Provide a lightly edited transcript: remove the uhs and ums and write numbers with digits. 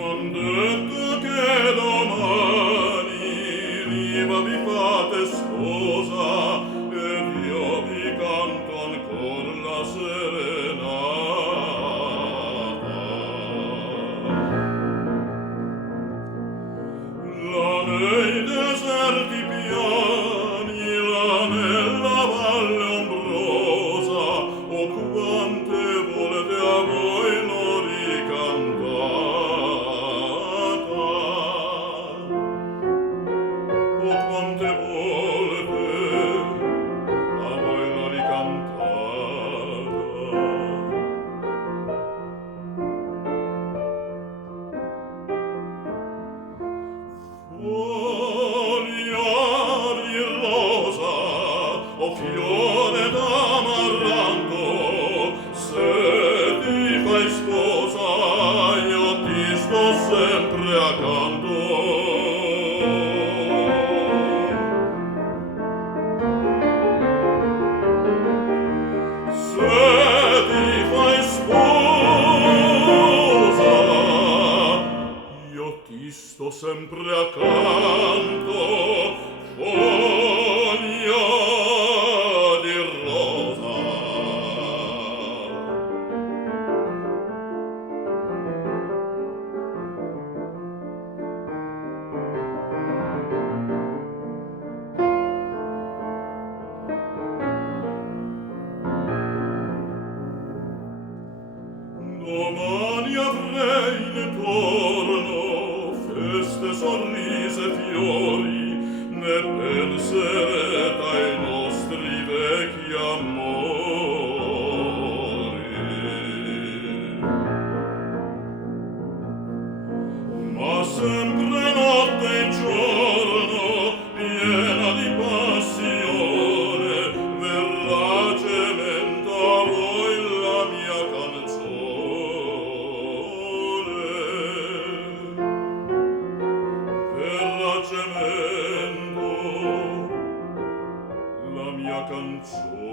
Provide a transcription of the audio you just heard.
M'han detto che domani riva vi fate sposa ed io vi canto ancor la serenata. Là nei deserti piani, là nella valle ombrosa, oh quante volte a voi l'ho ricantata. Oh quante volte a voi l'ho ricantata. Foglia di rosa, o fiore d'amarranto, se ti fai sposa io ti sto sempre accanto. Se ti fai sposa io ti sto sempre accanto, foglia di rosa. Domani avrei intorno feste, sorrisi e fiori, ne penserete ai nostri vecchi amori. Ma sempre notte e giorno, piena di passione, verrà gemendo a voi la mia canzone. Verrà gemendo la mia canzone.